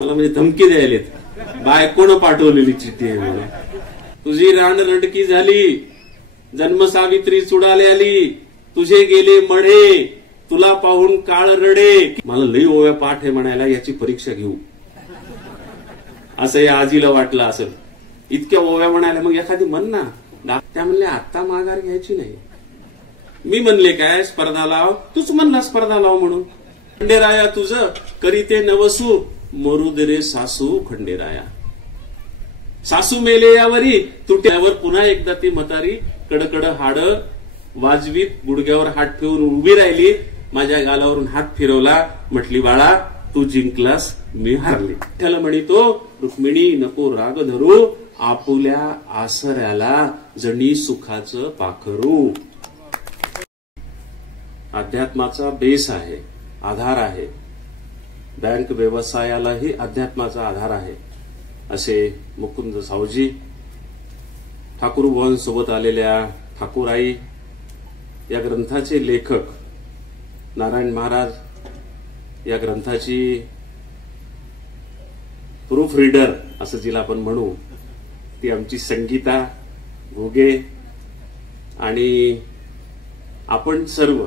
मला म्हणजे धमकी द्यायलेत, बायकोनं पाठवलेली चिठ्ठी आहे म्हणून. तुझी रान रडकी झाली, जन्म सावित्री चुडाले आली, तुझे गेले मढे, तुला पाहून काळ रडे. मला लई ओव्या पाठ आहे म्हणायला, याची परीक्षा घेऊ असं या आजीला वाटलं असेल. इतक्या ओव्या म्हणायला मग एखादी म्हण ना. त्या म्हणले आता माघार घ्यायची नाही. मी म्हणले काय स्पर्धा लाव, तूच म्हणला स्पर्धा लाव म्हणून. खंडेराया तुझं करीते नवसू, मरू दे रे सासू खंडेराया. सासू मेले यावरी, तुट्यावर पुन्हा एकदा ती म्हातारी कडकड हाड वाजवीत गुडघ्यावर हात ठेवून उभी राहिली. माझ्या गालावरून हात फिरवला, म्हटली बाळा तू जिंकलास, मी हारली. त्याला म्हणतो रुक्मिणी नको राग धरू, आपुल्या आसऱ्याला जणी सुखाचं पाखरू. अध्यात्माचा बेस आहे, आधार आहे. बँक व्यवसायालाही अध्यात्माचा आधार आहे असे मुकुंद सावजी, ठाकूर भवन सोबत आलेल्या ठाकूराई या ग्रंथाचे लेखक, नारायण महाराज या ग्रंथाची प्रूफ रीडर असं जिला आपण म्हणू, ती आमची संगीता घुगे, आणि आपण सर्व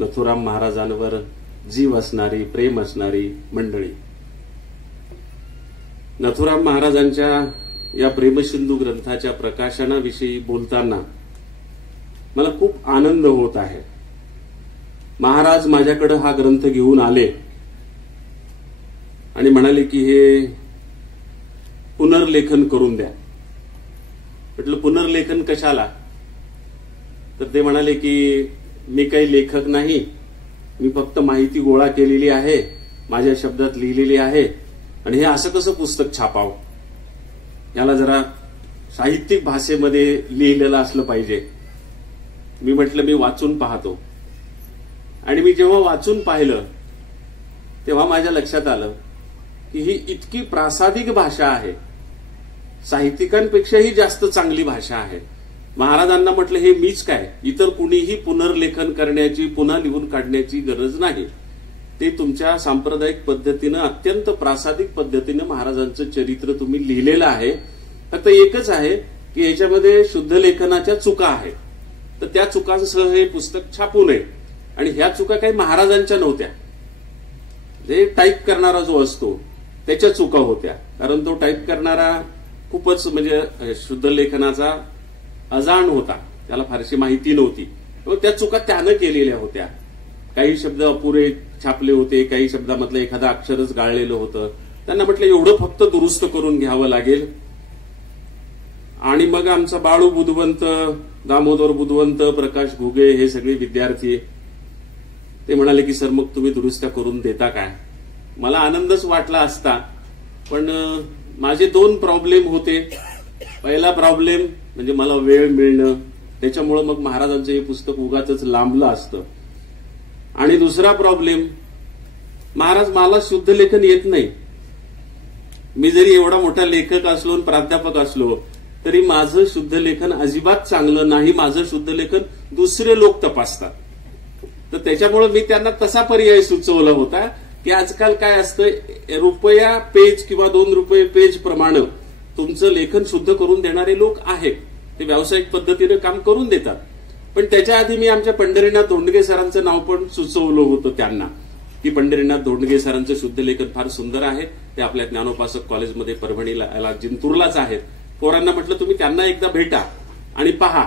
नथुराम महाराजांवर जीव असणारी, प्रेम असणारी मंडळी. नथुराम महाराजांच्या या प्रेमसिंधू ग्रंथाच्या प्रकाशनाविषयी बोलताना मला खूप आनंद होत आहे. महाराज माझ्याकडे हा ग्रंथ घेऊन आले आणि म्हणाले की हे पुनर्लेखन करून द्या. म्हटलं पुनर्लेखन कशाला? तर ते म्हणाले की मी काही लेखक नाही, मी फक्त माहिती गोळा केलेली आहे, माझ्या शब्दात लिहिलेली आहे, आणि हे असं कसं पुस्तक छापावं, याला जरा साहित्यिक भाषेमध्ये लिहिलेलं असलं पाहिजे. मी म्हटलं मी वाचून पाहतो. आणि मी जेव्हा वाचून पाहिलं तेव्हा माझ्या लक्षात आलं की ही इतकी प्रासादिक भाषा आहे, साहित्यिकांपेक्षाही जास्त चांगली भाषा आहे. महाराजांना म्हटलं हे मीच काय, इतर कुणीही पुनर्लेखन करण्याची, पुन्हा लिहून काढण्याची गरज नाही. ते तुमच्या सांप्रदायिक पद्धतीनं, अत्यंत प्रासादिक पद्धतीनं महाराजांचं चरित्र तुम्ही लिहिलेलं आहे. फक्त एकच आहे की याच्यामध्ये शुद्ध लेखनाच्या चुका आहेत, तर त्या चुकांसह हे पुस्तक छापू नये. आणि ह्या चुका काही महाराजांच्या नव्हत्या, जे टाईप करणारा जो असतो त्याच्या चुका होत्या. कारण तो टाईप करणारा खूपच म्हणजे शुद्ध लेखनाचा अजाण होता, त्याला फारशी माहिती नव्हती. त्या चुका त्यानं केलेल्या होत्या. काही शब्द अपुरे छापले होते, काही शब्दामधलं एखादं अक्षरच गाळलेलं होतं. त्यांना म्हटलं एवढं फक्त दुरुस्त करून घ्यावं लागेल. आणि मग आमचा बाळू बुधवंत, दामोदर बुधवंत, प्रकाश घुगे हे सगळे विद्यार्थी ते म्हणाले की सर मग तुम्ही दुरुस्त्या करून देता काय? मला आनंदच वाटला असता, पण माझे दोन प्रॉब्लेम होते. पहिला प्रॉब्लेम म्हणजे मला वेळ मिळणं, त्याच्यामुळं मग महाराजांचं हे पुस्तक उगाचच लांबलं असतं. आणि दुसरा प्रॉब्लेम, महाराज मला शुद्ध लेखन येत नाही. मी जरी एवढा मोठा लेखक असलो, प्राध्यापक असलो, तरी माझं शुद्ध लेखन अजिबात चांगलं नाही. माझं शुद्ध लेखन दुसरे लोक तपासतात. तर त्याच्यामुळे मी त्यांना तसा पर्याय सुचवला होता की आजकाल काय असतं, रुपया पेज किंवा 2 रुपये पेज प्रमाणे तुमचं लेखन शुद्ध करून देणारे लोक आहेत. ते व्यावसायिक पद्धतीने काम करून देतात. पण त्याच्या आधी मी आमच्या पंढरीनाथ धोंडगे सरांचं नाव पण सुचवलं होतं त्यांना की पंढरीनाथ धोंडगे सरांचं शुद्ध लेखन फार सुंदर आहे. ते आपल्या ज्ञानोपासक कॉलेजमध्ये परभणीला, जिंतूरलाच आहेत. पोरांना म्हटलं तुम्ही त्यांना एकदा भेटा आणि पहा.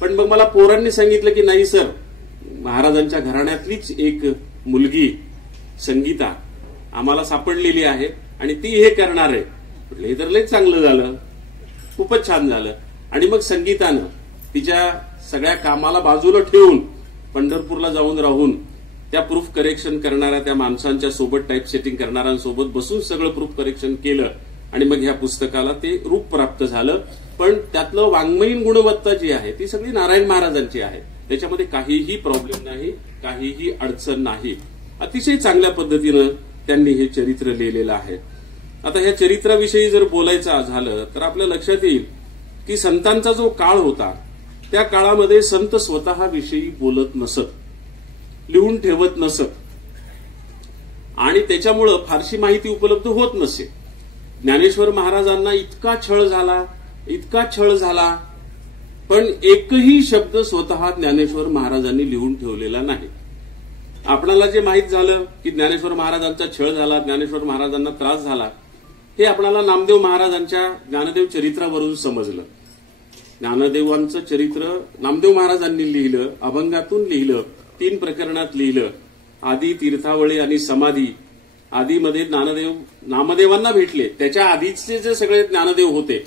पण मग मला पोरांनी सांगितलं की नाही सर, महाराजांच्या घराण्यातलीच एक मुलगी संगीता आम्हाला सापडलेली आहे आणि ती हे करणार आहे. म्हटलं हे तर लय चांगलं झालं, खूपच छान झालं. आणि मग संगीतानं तिच्या सगळ्या कामाला बाजूला ठेवून पंढरपूरला जाऊन राहून त्या प्रूफ करेक्शन करणाऱ्या त्या माणसांच्या सोबत, टाईप सेटिंग करणाऱ्यांसोबत बसून सगळं प्रूफ करेक्शन केलं. आणि मग ह्या पुस्तकाला ते रूप प्राप्त झालं. पण त्यातलं वाङ्मयीन गुणवत्ता जी आहे ती सगळी नारायण महाराजांची आहे. त्याच्यामध्ये काहीही प्रॉब्लेम नाही, काहीही अडचण नाही. अतिशय चांगल्या पद्धतीनं त्यांनी हे चरित्र लिहिलेलं आहे. आता ह्या चरित्राविषयी जर बोलायचं झालं तर आपल्या लक्षात येईल की संतांचा जो काळ होता त्या काळामध्ये संत स्वतःविषयी बोलत नसत, लिहून ठेवत नसत. आणि त्याच्यामुळं फारशी माहिती उपलब्ध होत नसे. ज्ञानेश्वर महाराजांना इतका छळ झाला, पण एकही शब्द स्वतः ज्ञानेश्वर महाराजांनी लिहून ठेवलेला नाही. आपणाला जे माहीत झालं की ज्ञानेश्वर महाराजांचा छळ झाला, ज्ञानेश्वर महाराजांना त्रास झाला, हे आपणाला नामदेव महाराजांच्या ज्ञानदेव चरित्रावरून समजलं. ज्ञानदेवांचं चरित्र नामदेव महाराजांनी लिहिलं, अभंगातून लिहिलं, 3 प्रकरणात लिहिलं. आदी, तीर्थावळी आणि समाधी. आदीमध्ये ज्ञानदेव नामदेवांना भेटले, त्याच्या आधीचे जे सगळे ज्ञानदेव होते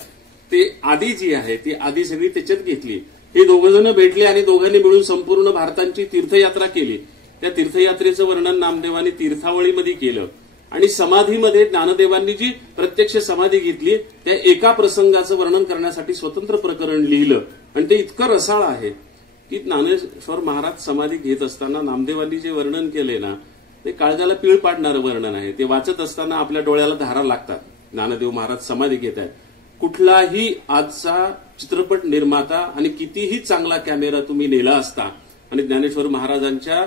ते आदी जी आहे ती आदी सगळी त्याच्यात घेतली. हे दोघजण भेटले आणि दोघांनी मिळून संपूर्ण भारतांची तीर्थयात्रा केली. त्या तीर्थयात्रेचं वर्णन नामदेवांनी तीर्थावळीमध्ये केलं. आणि समाधीमध्ये ज्ञानदेवांनी जी प्रत्यक्ष समाधी घेतली त्या एका प्रसंगाचं वर्णन करण्यासाठी स्वतंत्र प्रकरण लिहिलं. आणि ते इतकं रसाळ आहे की ज्ञानेश्वर महाराज समाधी घेत असताना नामदेवांनी जे वर्णन केले ना, ते काळजाला पीळ पाडणारं वर्णन आहे. ते वाचत असताना आपल्या डोळ्याला धारा लागतात. ज्ञानदेव महाराज समाधी घेत आहेत. कुठलाही आजचा चित्रपट निर्माता आणि कितीही चांगला कॅमेरा तुम्ही नेला असता आणि ज्ञानेश्वर महाराजांच्या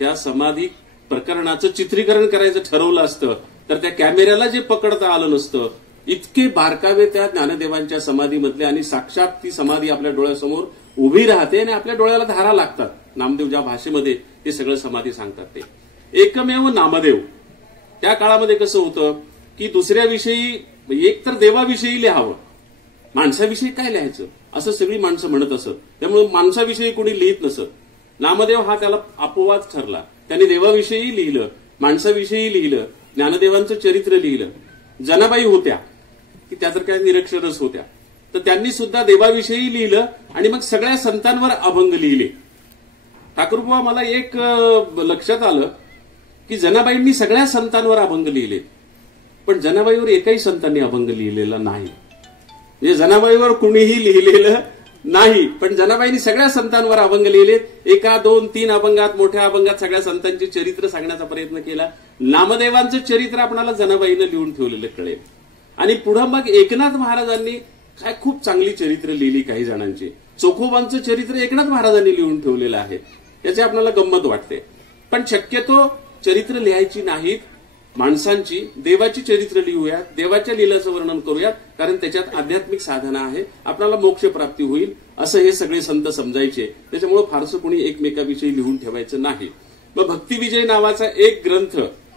त्या समाधी प्रकरणाचं चित्रीकरण करायचं ठरवलं असतं तर त्या कॅमेऱ्याला जे पकडता आलं नसतं. इतके बारकावे त्या ज्ञानदेवांच्या समाधीमधले, आणि साक्षात ती समाधी आपल्या डोळ्यासमोर उभी राहते आणि आपल्या डोळ्याला धारा लागतात. नामदेव ज्या भाषेमध्ये ते सगळं समाधी सांगतात ते एकमेव नामदेव. त्या काळामध्ये कसं होतं की दुसऱ्याविषयी, एक तर देवाविषयी लिहावं, माणसाविषयी काय लिहायचं असं सगळी माणसं म्हणत असत. त्यामुळे माणसाविषयी कोणी लिहित नसत. नामदेव हा त्याला अपवाद ठरला. त्यांनी देवाविषयी लिहिलं, माणसाविषयी लिहिलं, ज्ञानदेवांचं चरित्र लिहिलं. जनाबाई होत्या की त्या तर काय निरक्षरच होत्या, तर त्यांनी सुद्धा देवाविषयी लिहिलं आणि मग सगळ्या संतांवर अभंग लिहिले. ठाकूरबुवा, मला एक लक्षात आलं की जनाबाईंनी सगळ्या संतांवर अभंग लिहिले, पण जनाबाईवर एकही संतांनी अभंग लिहिलेला नाही. म्हणजे जनाबाईवर कुणीही लिहिलेलं नाही, पण जनाबाईंनी सगळ्या संतांवर अभंग लिहिले. 1, 2, 3 अभंगात, मोठ्या अभंगात सगळ्या संतांची चरित्र सांगण्याचा प्रयत्न केला. नामदेवांचं चरित्र आपल्याला जनाबाईनं लिहून ठेवलेलं कळेल. आणि पुढं मग एकनाथ महाराजांनी काय खूप चांगली चरित्र लिहिली. काही जणांची चोखोबांचं चरित्र एकनाथ महाराजांनी लिहून ठेवलेलं आहे. याची आपल्याला गंमत वाटते, पण शक्यतो चरित्र लिहायची नाहीत. माणसांची, देवाची चरित्र लिहूयात, देवाच्या लीलाचं वर्णन करूयात, कारण त्याच्यात आध्यात्मिक साधना आहे, आपल्याला मोक्ष प्राप्ती होईल असं हे सगळे संत समजायचे. त्याच्यामुळे फारसं कोणी एकमेकाविषयी लिहून ठेवायचं नाही. मग भक्तिविजय नावाचा एक ग्रंथ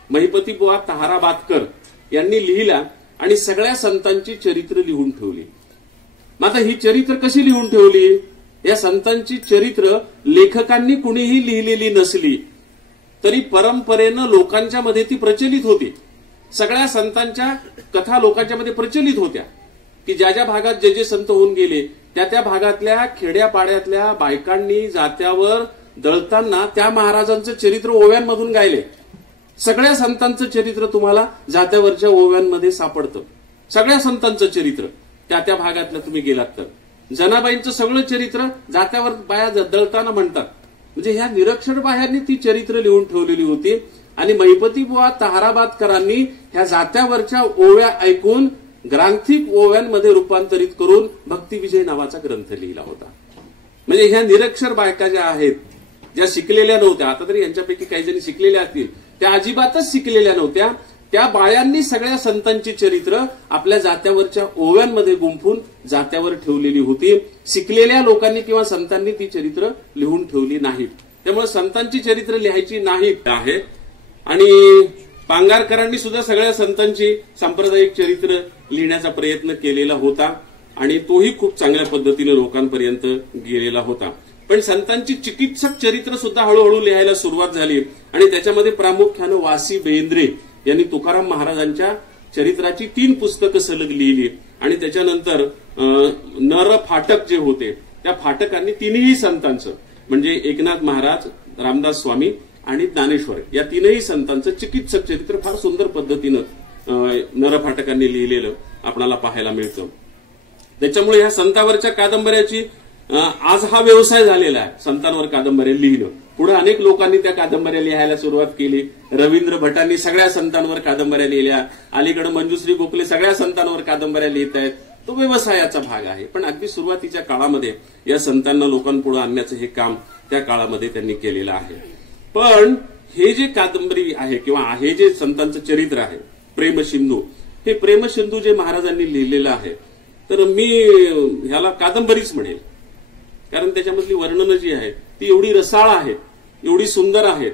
महिपतीबुवा ताहराबादकर यांनी लिहिला आणि सगळ्या संतांची चरित्र लिहून ठेवली. मग आता ही चरित्र कशी लिहून ठेवली? या संतांची चरित्र लेखकांनी कुणीही लिहिलेली नसली तरी परंपरेनं लोकांच्या मध्ये ती प्रचलित होती. सगळ्या संतांच्या कथा लोकांच्या मध्ये प्रचलित होत्या की ज्या ज्या भागात जे जे संत होऊन गेले त्या त्या भागातल्या खेड्यापाड्यातल्या बायकांनी जात्यावर दळताना त्या महाराजांचं चरित्र ओव्यांमधून गायले. सगळ्या संतांचं चरित्र तुम्हाला जात्यावरच्या ओव्यांमध्ये सापडतं. सगळ्या संतांचं चरित्र त्या त्या भागातलं तुम्ही गेलात तर. जनाबाईंचं सगळं चरित्र जात्यावर बाया दळताना म्हणतात. म्हणजे ह्या निरक्षर बाह्यांनी ती चरित्र लिहून ठेवलेली होती. आणि महिपतीबुवा ताहराबादकरांनी ह्या जात्यावरच्या ओव्या ऐकून ग्रांथिक ओव्यांमध्ये रूपांतरित करून भक्तिविजय नावाचा ग्रंथ लिहिला होता. म्हणजे ह्या निरक्षर बायका ज्या आहेत, ज्या शिकलेल्या नव्हत्या, आता तरी यांच्यापैकी काही जणी शिकलेल्या असतील, त्या अजिबातच शिकलेल्या नव्हत्या, त्या बायांनी सगळ्या संतांची चरित्र आपल्या जात्यावरच्या ओव्यांमध्ये गुंफून जात्यावर ठेवलेली होती. शिकलेल्या लोकांनी किंवा संतांनी ती चरित्र लिहून ठेवली नाहीत. त्यामुळे संतांची चरित्र लिहायची नाहीत आहे. आणि पांगारकरांनी सुद्धा सगळ्या संतांची सांप्रदायिक चरित्र लिहिण्याचा प्रयत्न केलेला होता आणि तोही खूप चांगल्या पद्धतीने लोकांपर्यंत गेलेला होता. पण संतांची चिकित्सक चरित्र सुद्धा हळूहळू लिहायला सुरुवात झाली आणि त्याच्यामध्ये प्रामुख्यानं वासी बेंद्रे यांनी तुकाराम महाराजांच्या चरित्राची 3 पुस्तकं सलग लिहिली. आणि त्याच्यानंतर नर फाटक जे होते त्या फाटकांनी 3ही संतांचं, म्हणजे एकनाथ महाराज, रामदास स्वामी आणि ज्ञानेश्वर, या 3ही संतांचं चिकित्सक चरित्र फार सुंदर पद्धतीनं नर फाटकांनी लिहिलेलं आपल्याला पाहायला मिळतं. त्याच्यामुळे ह्या संतांवरच्या कादंबऱ्याची आज हा व्यवसाय झालेला आहे. संतांवर कादंबऱ्या लिहिणं. पुढे अनेक लोकांनी त्या कादंबऱ्या लिहायला सुरुवात केली. रवींद्र भटांनी सगळ्या संतांवर कादंबऱ्या लिहिल्या. अलीकडे मंजुश्री गोखले सगळ्या संतांवर कादंबऱ्या लिहित आहेत. तो व्यवसायाचा भाग आहे. पण अगदी सुरुवातीच्या काळामध्ये या संतांना लोकांपुढे आणण्याचं हे काम त्या काळामध्ये त्यांनी केलेलं आहे. पण हे जे कादंबरी आहे किंवा हे जे संतांचं चरित्र आहे प्रेमसिंधू, हे प्रेमसिंधू जे महाराजांनी लिहिलेलं आहे, तर मी ह्याला कादंबरीच म्हणेल. कारण त्याच्यामधली वर्णनं जी आहेत ती एवढी रसाळ आहेत, एवढी सुंदर आहेत.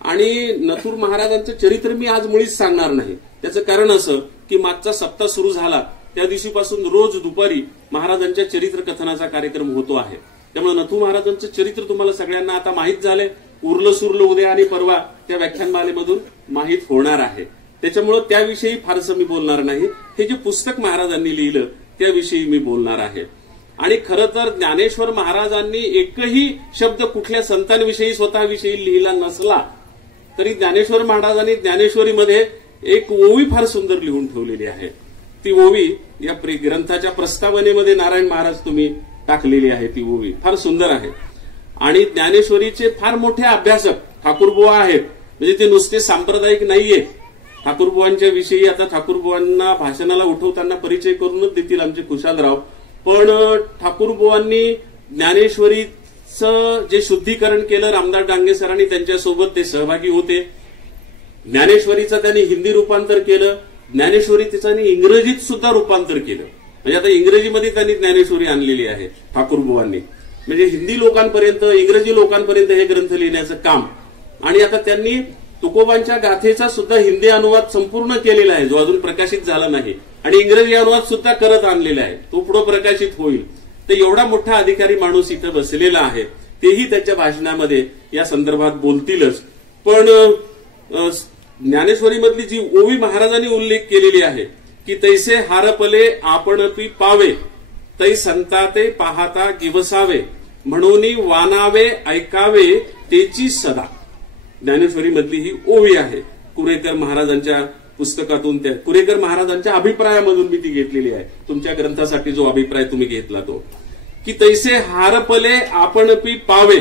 आणि नथुर महाराजांचं चरित्र मी आज मुळीच सांगणार नाही. त्याचं कारण असं की मागचा सप्ताह सुरू झाला त्या दिवशीपासून रोज दुपारी महाराजांच्या चरित्र कथनाचा कार्यक्रम होतो आहे. त्यामुळे नथू महाराजांचं चरित्र तुम्हाला सगळ्यांना आता माहीत झालंय. उरलं सुरलं उद्या आणि परवा त्या व्याख्यानमालेमधून माहीत होणार आहे. त्याच्यामुळे त्याविषयी फारसं मी बोलणार नाही. हे जे पुस्तक महाराजांनी लिहिलं त्याविषयी मी बोलणार आहे. आणि खरं तर ज्ञानेश्वर महाराजांनी एकही शब्द कुठल्या संतांविषयी स्वतःविषयी लिहिला नसला तरी ज्ञानेश्वर महाराजांनी ज्ञानेश्वरीमध्ये एक ओवी फार सुंदर लिहून ठेवलेली आहे. ती ओवी या ग्रंथाच्या प्रस्तावनेमध्ये नारायण महाराज तुम्ही टाकलेली आहे. ती ओवी फार सुंदर आहे. आणि ज्ञानेश्वरीचे फार मोठे अभ्यासक ठाकूरबुवा आहेत. म्हणजे ते नुसते सांप्रदायिक नाहीये. ठाकूरबुवांच्या विषयी आता ठाकूरबुवांना भाषणाला उठवताना परिचय करूनच देतील आमचे कुशालराव. पण ठाकूरबुवांनी ज्ञानेश्वरीचं जे शुद्धीकरण केलं रामदास डांगे सरांनी, त्यांच्यासोबत ते सहभागी होते. ज्ञानेश्वरीचं त्यांनी हिंदी रूपांतर केलं. ज्ञानेश्वरी त्यांनी इंग्रजीत सुद्धा रूपांतर केलं. म्हणजे आता इंग्रजीमध्ये त्यांनी ज्ञानेश्वरी आणलेली आहे ठाकूरबुवांनी. म्हणजे हिंदी लोकांपर्यंत, इंग्रजी लोकांपर्यंत हे ग्रंथ लिहिण्याचं काम. आणि आता त्यांनी तुकोबांच्या गाथेचा सुद्धा हिंदी अनुवाद संपूर्ण केलेला आहे, जो अजून प्रकाशित झाला नाही. आणि इंग्रजी अनुवाद सुद्धा करत आणलेला आहे, तो पुढे प्रकाशित होईल. तर एवढा मोठा अधिकारी माणूस इथं बसलेला आहे. तेही त्याच्या भाषणामध्ये या संदर्भात बोलतीलच. पण ज्ञानेश्वरीमधली जी ओवी महाराजांनी उल्लेख केलेली आहे की तैसे हारपले आपण पी पावे, तै संता ते पाहता गिवसावे, म्हणून वानावे ऐकावे तेची सदा. ज्ञानेश्वरी मधली ही ओवी आहे. कुरेकर महाराजांच्या पुस्तकातून, त्या कुरेकर महाराजांच्या अभिप्रायामधून मी ती घेतलेली आहे. तुमच्या ग्रंथासाठी जो अभिप्राय तुम्ही घेतला तो की तैसे हारपले आपण पी पावे,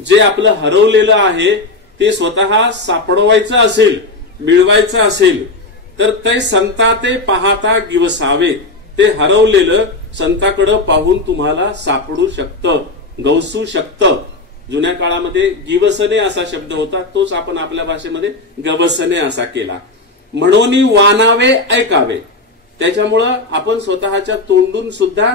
जे आपलं हरवलेलं आहे ते स्वतः सापडवायचं असेल, मिळवायचं असेल तर ते संता ते पाहता गिवसावे. ते हरवलेलं संताकडे पाहून तुम्हाला सापडू शकतं, गवसू शकतं. जुन्या काळामध्ये गिवसने असा शब्द होता, तोच आपण आपल्या भाषेमध्ये गवसने असा केला. म्हणून वानावे ऐकावे. त्याच्यामुळं आपण स्वतःच्या तोंडून सुद्धा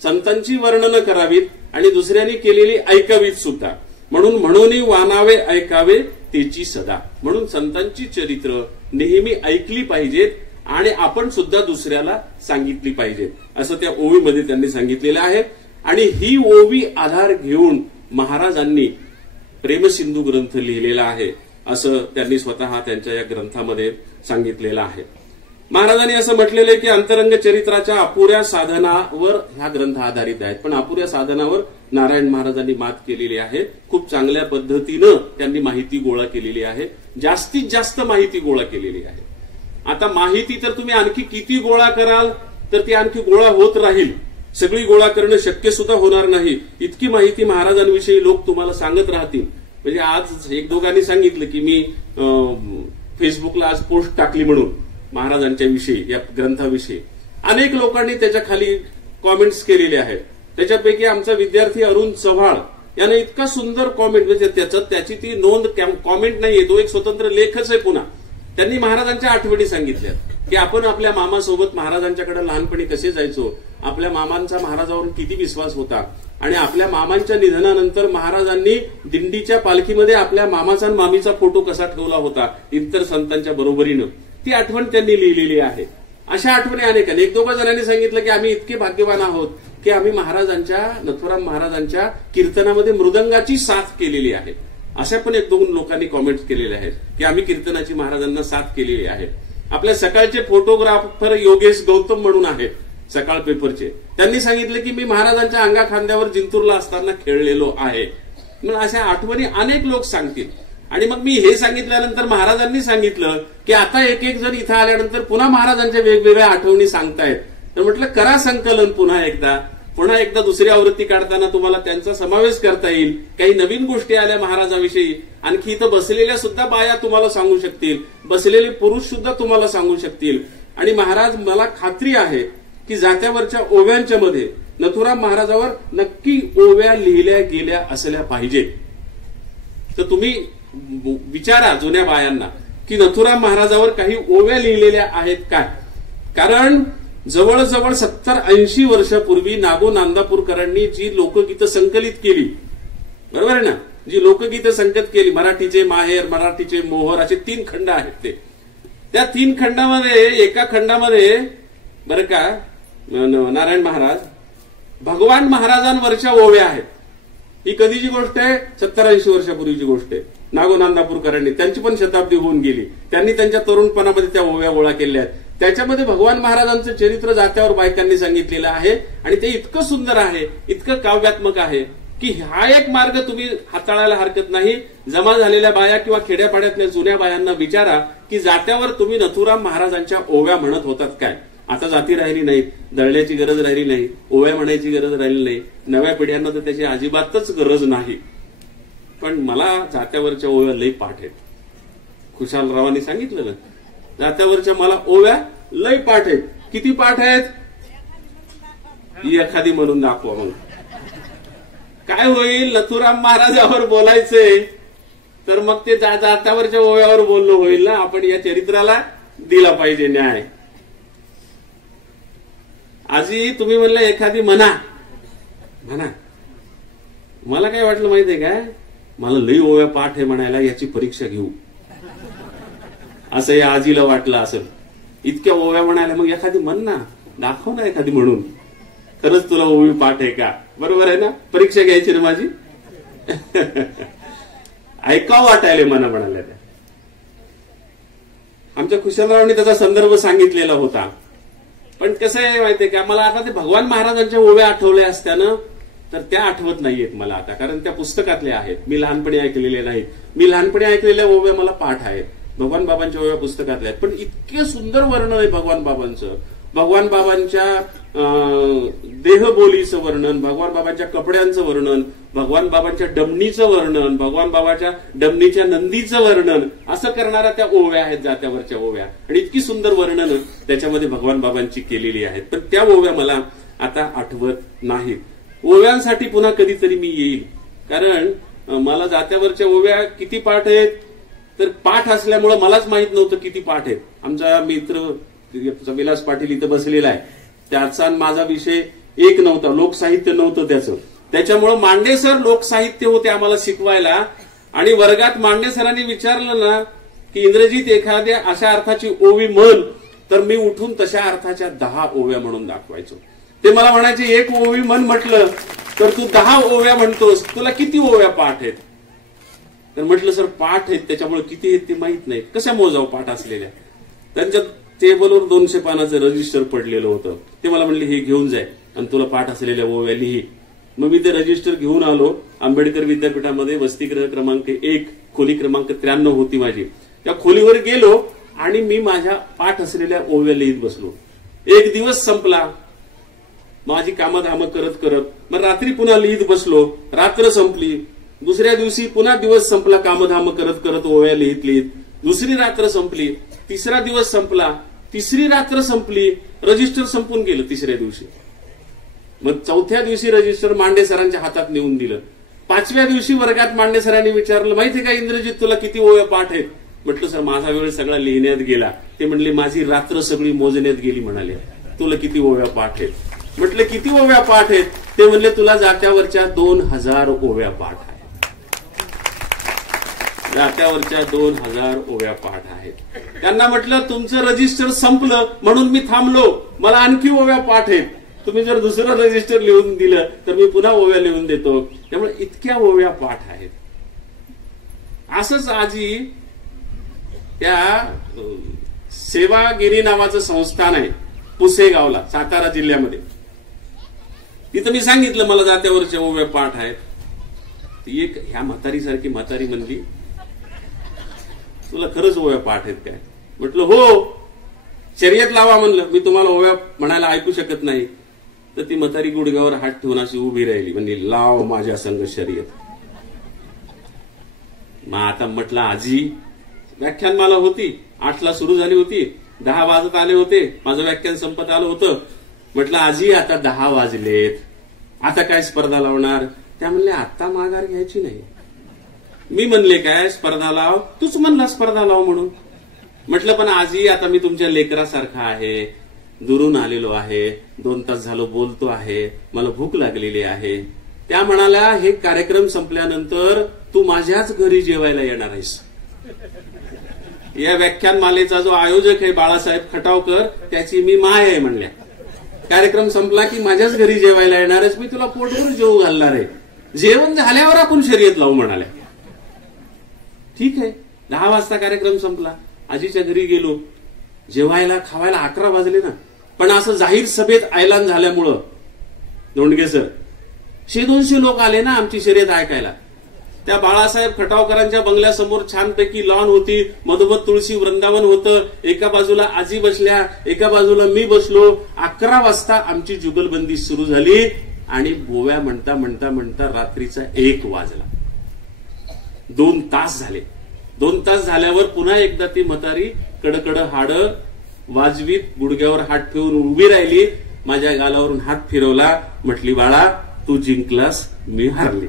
संतांची वर्णनं करावीत आणि दुसऱ्यांनी केलेली ऐकावीत सुद्धा. म्हणून वानावे ऐकावे तेची सदा. म्हणून संतांची चरित्र नेहमी ऐकली पाहिजेत आणि आपण सुद्धा दुसऱ्याला सांगितली पाहिजेत, असं त्या ओवीमध्ये त्यांनी सांगितलेलं आहे. आणि ही ओवी आधार घेऊन महाराजांनी प्रेमसिंधू ग्रंथ लिहिलेला आहे, असं त्यांनी स्वतः त्यांच्या या ग्रंथामध्ये सांगितलेलं आहे. महाराजांनी असं म्हटलेलं आहे की अंतरंग चरित्राच्या अपुऱ्या साधनावर हा ग्रंथ आधारित आहे. पण अपुऱ्या साधनावर नारायण महाराजांनी मात केलेली आहे. खूप चांगल्या पद्धतीनं त्यांनी माहिती गोळा केलेली आहे, जास्तीत जास्त माहिती गोळा केलेली आहे. आता माहिती तर तुम्ही आणखी किती गोळा कराल तर ती आणखी गोळा होत राहील. सगळी गोळा करणं शक्य सुद्धा होणार नाही. इतकी माहिती महाराजांविषयी लोक तुम्हाला सांगत राहतील. म्हणजे आज एक दोघांनी सांगितलं की मी फेसबुकला आज पोस्ट टाकली म्हणून महाराजांच्या विषयी, या ग्रंथाविषयी. अनेक लोकांनी त्याच्या खाली कॉमेंट्स केलेले आहेत. त्याच्यापैकी आमचा विद्यार्थी अरुण चव्हाण याने इतका सुंदर कॉमेंट, म्हणजे त्याची ती नोंद कॉमेंट नाहीये, तो एक स्वतंत्र लेखच आहे. पुन्हा त्यांनी महाराजांच्या आठवणी सांगितल्या की आपण आपल्या मामासोबत महाराजांच्याकडे लहानपणी कसे जायचो, आपल्या मामांचा महाराजांवर किती विश्वास होता, आणि आपल्या मामांच्या निधनानंतर महाराजांनी दिंडीच्या पालखीमध्ये आपल्या मामाचा आणि मामीचा फोटो कसा ठेवला होता इतर संतांच्या बरोबरीनं. ती आठवण त्यांनी लिहिलेली आहे. अशा आठवणी अनेकांनी, एक दोघा जणांनी सांगितलं की आम्ही इतके भाग्यवान आहोत की आम्ही महाराजांच्या, नथुराम महाराजांच्या कीर्तनामध्ये मृदंगाची साथ केलेली आहे. अशा पण एक दोन लोकांनी कॉमेंट्स केलेले आहेत की आम्ही कीर्तनाची महाराजांना साथ केलेली आहे. आपल्या सकाळचे फोटोग्राफर योगेश गौतम म्हणून आहेत सकाळ पेपरचे, त्यांनी सांगितलं की मी महाराजांच्या अंगा खांद्यावर जिंतूरला असताना खेळलेलो आहे. मग अशा आठवणी अनेक लोक सांगतील. आणि मग मी हे सांगितल्यानंतर महाराजांनी सांगितलं की आता एक एक जण इथं आल्यानंतर पुन्हा महाराजांच्या वेगवेगळ्या आठवणी सांगतायत. तर म्हटलं करा संकलन पुन्हा एकदा दुसरी आवृत्ती काढताना तुम्हाला त्यांचा समावेश करता येईल. काही नवीन गोष्टी आल्या महाराजांविषयी, आणखी इथं बसलेल्या सुद्धा बाया तुम्हाला सांगू शकतील, बसलेले पुरुष सुद्धा तुम्हाला सांगू शकतील. आणि महाराज, मला खात्री आहे की जात्यावरच्या ओव्यांच्या मध्ये नथुराम महाराजावर नक्की ओव्या लिहिल्या गेल्या असल्या पाहिजेत. तर तुम्ही विचारा जुन्या बायांना की नथुराम महाराजावर काही ओव्या लिहिलेल्या आहेत काय. कारण जवळजवळ 70-80 वर्षापूर्वी नागो नांदापूरकरांनी जी लोकगीतं संकलित केली, बरोबर आहे ना, जी लोकगीतं संकलित केली, मराठीचे माहेर, मराठीचे मोहर, असे 3 खंड आहेत ते. त्या 3 खंडामध्ये एका खंडामध्ये बरं का नारायण महाराज भगवान महाराजांवरच्या ओव्या आहेत. ही कधीची गोष्ट आहे? 70-80 वर्षापूर्वीची गोष्ट आहे. नागो नांदापूरकरांनी, त्यांची पण शताब्दी होऊन गेली, त्यांनी त्यांच्या तरुणपणामध्ये त्या ओव्या गोळा केल्या आहेत. त्याच्यामध्ये भगवान महाराजांचं चरित्र जात्यावर बायकांनी सांगितलेलं आहे आणि ते इतकं सुंदर आहे, इतकं काव्यात्मक आहे की हा एक मार्ग तुम्ही हाताळायला हरकत नाही. जमा झालेल्या बाया किंवा खेड्यापाड्यातल्या जुन्या बायांना विचारा की जात्यावर तुम्ही नथुराम महाराजांच्या ओव्या म्हणत होतात काय. आता जाती राहिली नाही, दळण्याची गरज राहिली नाही, ओव्या म्हणायची गरज राहिली नाही. नव्या पिढ्यांना तर त्याची अजिबातच गरज नाही. पण मला जात्यावरच्या ओव्या लई पाठ आहेत. खुशालरावांनी सांगितलं ना, जात्यावरच्या मला ओव्या लई पाठ आहेत. किती पाठ आहेत? ही एखादी म्हणून दाखवा. मग काय होईल? नथुराम महाराजावर बोलायचंय तर मग ते जात्यावरच्या ओव्यावर बोलणं होईल ना. आपण या चरित्राला दिला पाहिजे न्याय. आजी तुम्ही म्हणलं एखादी म्हणा. मला काय वाटलं माहितीये काय, मला लई ओव्या पाठ आहे म्हणायला, याची परीक्षा घेऊ असं या आजीला वाटलं असेल. इतक्या ओव्या म्हणायला मग एखादी म्हण ना, दाखव ना एखादी म्हणून. खरंच तुला ओवी पाठ आहे का? बरोबर आहे ना, परीक्षा घ्यायची ना माझी. ऐकावं वाटायला मना म्हणाल्या त्या. आमच्या खुशालरावांनी त्याचा संदर्भ सांगितलेला होता. पण कसं आहे माहितीये का, मला आता ते भगवान महाराजांच्या ओव्या आठवल्या असत्या ना, तर त्या आठवत नाहीयेत मला आता, कारण त्या पुस्तकातल्या आहेत. मी लहानपणी ऐकलेल्या नाहीत. मी लहानपणी ऐकलेल्या ओव्या मला पाठ आहेत. भगवान बाबांच्या ओव्या पुस्तकातल्या आहेत. पण इतके सुंदर वर्णन आहे भगवान बाबांचं. भगवान बाबांच्या देहबोलीचं वर्णन, भगवान बाबांच्या कपड्यांचं वर्णन, भगवान बाबांच्या डमणीचं वर्णन, भगवान बाबाच्या डमणीच्या नंदीचं वर्णन, असं करणाऱ्या त्या ओव्या आहेत जात्यावरच्या ओव्या. आणि इतकी सुंदर वर्णन त्याच्यामध्ये भगवान बाबांची केलेली आहेत. पण त्या ओव्या मला आता आठवत नाहीत. ओव्यांसाठी पुन्हा कधीतरी मी येईल, कारण मला जात्यावरच्या ओव्या किती पाठ आहेत तर पाठ असल्यामुळे मलाच माहित नव्हतं किती पाठ आहेत. आमचा मित्र विलास पाटील इथं बसलेला आहे, त्याचा माझा विषय एक नव्हता, लोकसाहित्य नव्हतं त्याचं. त्याच्यामुळे मांडे सर लोकसाहित्य होते आम्हाला शिकवायला. आणि वर्गात मांडे सरांनी विचारलं ना की इंग्रजीत एखाद्या अशा अर्थाची ओवी म्हण, तर मी उठून तशा अर्थाच्या 10 ओव्या म्हणून दाखवायचो. ते मला म्हणायचे एक ओवी म्हण म्हटलं तर तू 10 ओव्या म्हणतोस, तुला किती ओव्या पाठ आहेत? तर म्हटलं सर पाठ आहेत, त्याच्यामुळे किती आहेत ते माहित नाहीत, कशा मोजाव पाठ असलेल्या. त्यांच्या टेबलवर 200 पानाचं रजिस्टर पडलेलं होतं. ते मला म्हणले हे घेऊन जाय आणि तुला पाठ असलेल्या ओव्या लिही. मग मी ते रजिस्टर घेऊन आलो. आंबेडकर विद्यापीठामध्ये वसतिगृह क्रमांक 1 खोली क्रमांक 93 होती माझी. त्या खोलीवर गेलो आणि मी माझ्या पाठ असलेल्या ओव्या लिहित बसलो. एक दिवस संपला माझी कामधामं करत करत. मग रात्री पुन्हा लिहित बसलो. रात्र संपली. दुसऱ्या दिवशी पुन्हा दिवस संपला कामधामं करत करत ओव्या लिहित लिहित. दुसरी रात्र संपली. तिसरा दिवस संपला. तिसरी रात्र संपली. रजिस्टर संपून गेलं तिसऱ्या दिवशी. मग चौथ्या दिवशी रजिस्टर मांडे सरांच्या हातात नेऊन दिलं. 5व्या दिवशी वर्गात मांडे सरांनी विचारलं माहितीये का इंद्रजीत तुला किती ओव्या पाठ आहेत? म्हटलं सर माझा वेळ सगळा लिहिण्यात गेला. ते म्हणले माझी रात्र सगळी मोजण्यात गेली. म्हणाले तुला किती ओव्या पाठ आहेत? म्हटलं किती ओव्या पाठ आहेत? ते म्हणले तुला जात्यावरच्या 2000 ओव्या पाठ आहेत. जात्यावरच्या 2000 ओव्या पाठ आहेत. त्यांना म्हटलं तुमचं रजिस्टर संपलं म्हणून मी थांबलो, मला आणखी ओव्या पाठ आहेत. तुम्ही जर दुसरं रजिस्टर लिहून दिलं तर मी पुन्हा ओव्या लिहून देतो. त्यामुळे इतक्या ओव्या पाठ आहेत. असंच आजी त्या सेवागिरी नावाचं संस्थान आहे पुसेगावला, सातारा जिल्ह्यामध्ये. तिथं मी सांगितलं मला जात्यावरच्या ओव्या पाठ आहेत. ती एक ह्या म्हातारीसारखी म्हातारी म्हणली तुला खरंच ओव्या पाठ आहेत काय? म्हटलं हो. शर्यत लावा म्हणलं, मी तुम्हाला ओव्या म्हणायला ऐकू शकत नाही. तर ती म्हातारी गुडघ्यावर हात ठेवून अशी उभी राहिली. म्हणजे लाव माझ्या संग शर्यत. मग आता म्हटलं आजी व्याख्यानमाला होती, 8ला सुरू झाली होती, 10 वाजत आले होते, माझं व्याख्यान संपत आलं होतं. म्हटलं आजी आता 10 वाजलेत, आता काय स्पर्धा लावणार? त्या म्हणल्या आता माघार घ्यायची नाही, मी म्हणले काय स्पर्धा लाव, तूच म्हणला स्पर्धा लाव म्हणून. म्हटलं पण आजी आता मी तुमच्या लेकरासारखा आहे, दुरून आलेलो आहे, 2 तास झालो बोलतो आहे, मला भूक लागलेली आहे. त्या म्हणाल्या हे कार्यक्रम संपल्यानंतर तू माझ्याच घरी जेवायला येणार आहेस. या व्याख्यानमालेचा जो आयोजक आहे बाळासाहेब खटावकर, त्याची मी माय आहे म्हणल्या. कार्यक्रम संपला की माझ्याच घरी जेवायला येणार आहेस, मी तुला पोटभर जेवू घालणार आहे, जेवण झाल्यावर आपण शर्यत लावू म्हणाल्या. ठीक आहे. 10 वाजता कार्यक्रम संपला, आजीच्या घरी गेलो, जेवायला खावायला 11 वाजले ना. पण असं जाहीर सभेत ऐलान झाल्यामुळं धोंडगे सर 100-200 लोक आले ना आमची शर्यत ऐकायला. त्या बाळासाहेब खटावकरांच्या बंगल्यासमोर छानपैकी लॉन होती, मधोमध तुळशी वृंदावन होतं, एका बाजूला आजी बसल्या, एका बाजूला मी बसलो. 11 वाजता आमची जुगलबंदी सुरू झाली आणि बोव्या म्हणता म्हणता म्हणता रात्रीचा 1 वाजला. 2 तास झाले. 2 तास झाल्यावर पुन्हा एकदा ती म्हातारी कडकड हाडं वाजवीत गुडघ्यावर हात ठेवून उभी राहिली, माझ्या गालावरून हात फिरवला, म्हटली बाळा तू जिंकलास, मी हारली.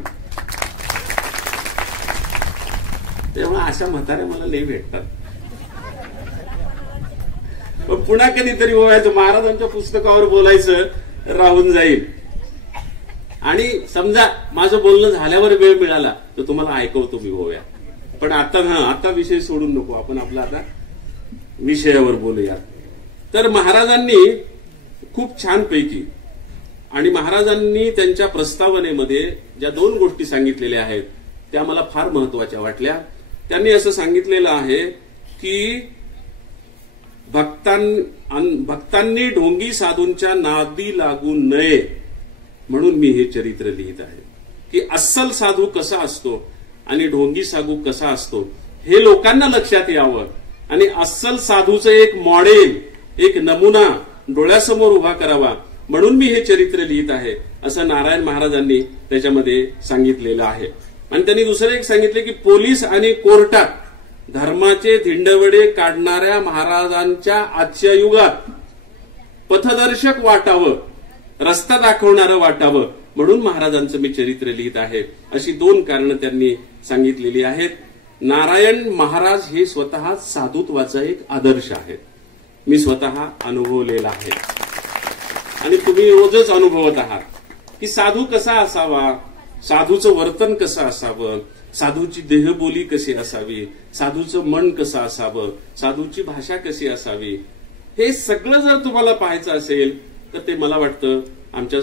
तेव्हा अशा म्हाताऱ्या मला लई भेटतात. पण पुन्हा कधीतरी बोलायचं, महाराजांच्या पुस्तकावर बोलायचं राहून जाईल. आणि समजा माझं बोलणं झाल्यावर वेळ मिळाला तर तुम्हाला ऐकवतो मी बोव्या. पण आता विषय सोडून नको, आपण आपला आता विषयावर बोलूया. तर महाराजांनी खूप छानपैकी आणि महाराजांनी त्यांच्या प्रस्तावनेमध्ये ज्या 2 गोष्टी सांगितलेल्या आहेत त्या मला फार महत्वाच्या वाटल्या. त्यांनी असं सांगितलेलं आहे की भक्तांनी ढोंगी साधूंच्या नादी लागू नये म्हणून मी हे चरित्र लिहित आहे. की अस्सल साधू कसा असतो आणि ढोंगी साधू कसा असतो हे लोकांना लक्षात यावं आणि अस्सल साधूचं एक मॉडेल, एक नमुना डोळ्यासमोर उभा करावा म्हणून मी हे चरित्र लिहित आहे, असं नारायण महाराजांनी त्याच्यामध्ये सांगितलेलं आहे. आणि त्यांनी दुसरं एक सांगितले की पोलीस आणि कोर्टात धर्माचे धिंडवडे काढणाऱ्या महाराजांच्या आजच्या युगात पथदर्शक वाटावं, रस्ता दाखवणारं वाटावं म्हणून महाराजांचं मी चरित्र लिहित आहे. अशी 2 कारणं त्यांनी सांगितलेली आहेत. नारायण महाराज हे स्वतः साधुत्वाचा एक आदर्श आहेत. मी स्वतः अनुभवलेला आहे आणि तुम्ही रोजच अनुभवत आहात की साधू कसा असावा, साधूचं वर्तन कसं असावं, साधूची देहबोली कशी असावी, साधूचं मन कसं असावं, साधूची भाषा कशी असावी, हे सगळं जर तुम्हाला पाहायचं असेल तर ते मला वाटतं आमच्या